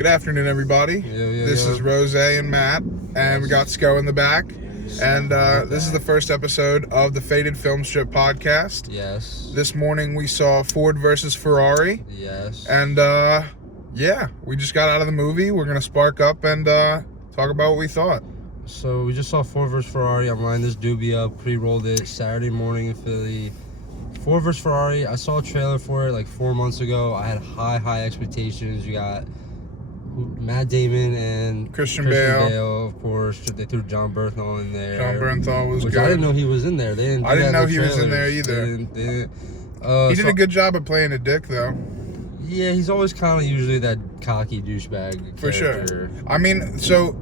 Good afternoon, everybody. This is Rose and Matt, and we got Sco in the back. And this is the first episode of the Faded Film Strip podcast. Yes. This morning we saw Ford versus Ferrari. Yes. And yeah, we just got out of the movie. We're gonna spark up and talk about what we thought. So we just saw Ford versus Ferrari. I'm lining this doobie up, pre-rolled it Saturday morning in Philly. Ford versus Ferrari. I saw a trailer for it like 4 months ago. I had high expectations. You got Matt Damon and Christian Bale, of course. They threw John Bernthal in there. John Bernthal was which good. I didn't know he was in there. I didn't know he was in there either. He did a good job at playing a dick, though. Yeah, he's always kind of usually that cocky douchebag For character. sure. I mean, so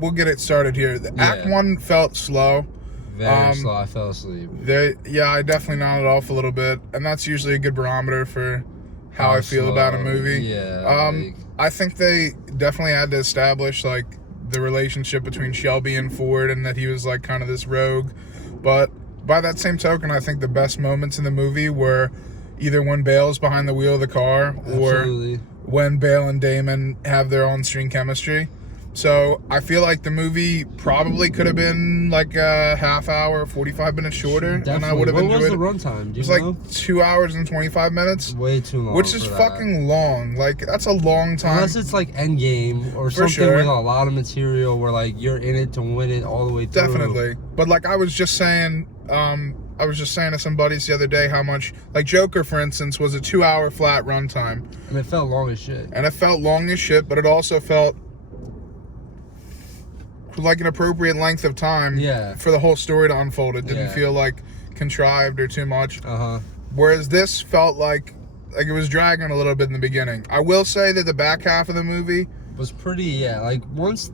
we'll get it started here. Act 1 felt slow. Very slow. I fell asleep. I definitely nodded off a little bit, and that's usually a good barometer for how I feel about a movie. Yeah. I think they definitely had to establish like the relationship between Shelby and Ford, and that he was like kind of this rogue. But by that same token, I think the best moments in the movie were either when Bale's behind the wheel of the car, or when Bale and Damon have their on-screen chemistry. So I feel like the movie probably could have been like a half hour, 45 minutes shorter, Definitely. and I would have enjoyed it. What was the runtime? It was like 2 hours and 25 minutes. Way too long. Which is fucking long. Like, that's a long time. Unless it's like Endgame or something with a lot of material where like you're in it to win it all the way through. Definitely. But like I was just saying to some buddies the other day how much, like Joker, for instance, was a 2 hour flat runtime. And it felt long as shit. But it also felt like an appropriate length of time for the whole story to unfold. It didn't feel like contrived or too much. Whereas this felt like it was dragging a little bit in the beginning. I will say that the back half of the movie was pretty, like once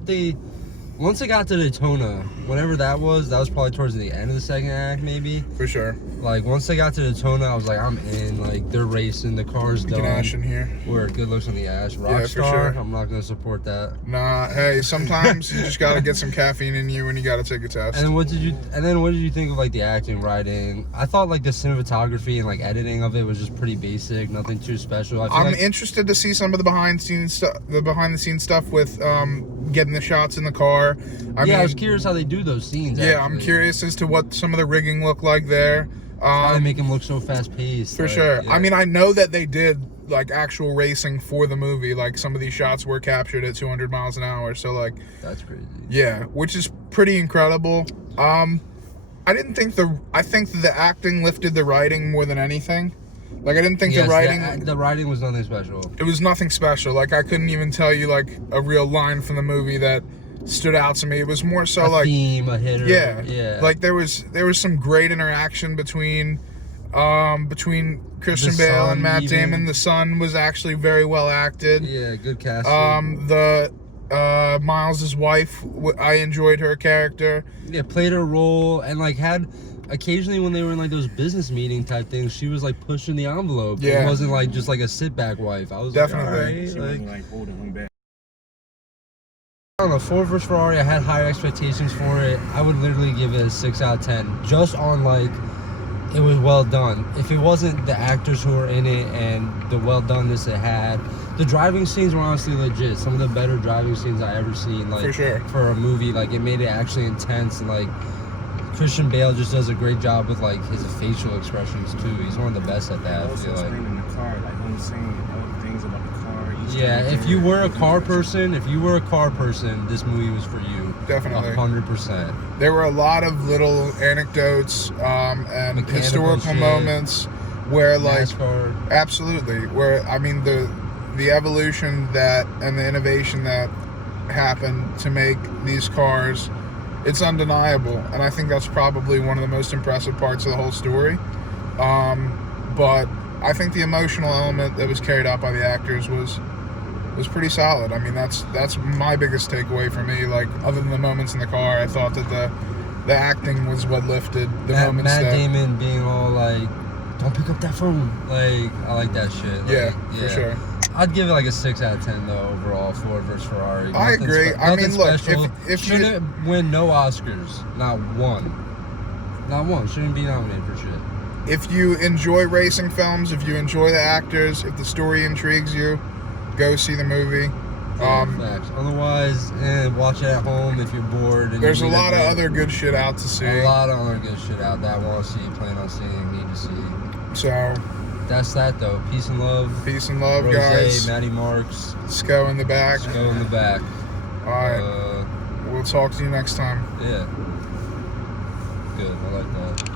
it got to Daytona, whatever that was probably towards the end of the second act, maybe. For sure. Like, once they got to Daytona, I was like, I'm in. Like, they're racing, the car's done. Ash in here. Where good looks on the ash. Rockstar, sure. I'm not going to support that. Nah, hey, sometimes you just got to get some caffeine in you and you got to take a test. And what did you think of, like, the acting, writing? I thought, like, the cinematography and, like, editing of it was just pretty basic, nothing too special. I'm interested to see some of the behind-the-scenes stuff with getting the shots in the car. I was curious how they do those scenes. Yeah, actually. I'm curious as to what some of the rigging looked like there. How they make them look so fast-paced. For sure. Yeah. I mean, I know that they did like actual racing for the movie. Like, some of these shots were captured at 200 miles an hour. So like, that's crazy. Yeah, which is pretty incredible. I think the acting lifted the writing more than anything. Like, I didn't think the writing was nothing special. It was nothing special. Like, I couldn't even tell you like a real line from the movie that stood out to me. It was more so a theme, a hitter. Yeah. Like, there was some great interaction between Christian Bale and Matt Damon. The son was actually very well acted. Yeah, good casting. Miles' wife, I enjoyed her character. Yeah, played her role, and like had occasionally when they were in like those business meeting type things, she was like pushing the envelope. Yeah. It wasn't like just like a sit back wife. I was definitely. Like, all right, like holding him back. I don't know, Ford vs. Ferrari, I had higher expectations for it. I would literally give it a 6 out of 10. Just on, like, it was well done. If it wasn't the actors who were in it and the well doneness it had, the driving scenes were honestly legit. Some of the better driving scenes I ever seen, like, for sure. For a movie. Like, it made it actually intense, and, like, Christian Bale just does a great job with, like, his facial expressions, too. He's one of the best at that, I feel like. In the car, like, when he's saying other things about the car. Yeah, if you were a car person, this movie was for you. Definitely. 100%. There were a lot of little anecdotes and historical moments where, like, NASCAR. Absolutely, where, I mean, the evolution and the innovation that happened to make these cars, it's undeniable, and I think that's probably one of the most impressive parts of the whole story. But I think the emotional element that was carried out by the actors was pretty solid. I mean, that's my biggest takeaway for me. Like, other than the moments in the car, I thought that the acting was what lifted the moments. Matt Damon being all like, "Don't pick up that phone." Like, I like that shit. Like, for sure. I'd give it like a 6 out of 10 though overall. Ford versus Ferrari. I agree. I mean, look, if shouldn't win no Oscars, not one. Shouldn't be nominated for shit. If you enjoy racing films, if you enjoy the actors, if the story intrigues you, go see the movie. Facts. Otherwise, watch it at home if you're bored. And There's a you need lot of break. other good shit out to see. A lot of other good shit out that I want to see, plan on seeing, need to see. So That's that though. Peace and love. peace and love, Rose, guys. Matty Marks. Sco in the back. Go in the back. All right. We'll talk to you next time. Yeah. Good. I like that.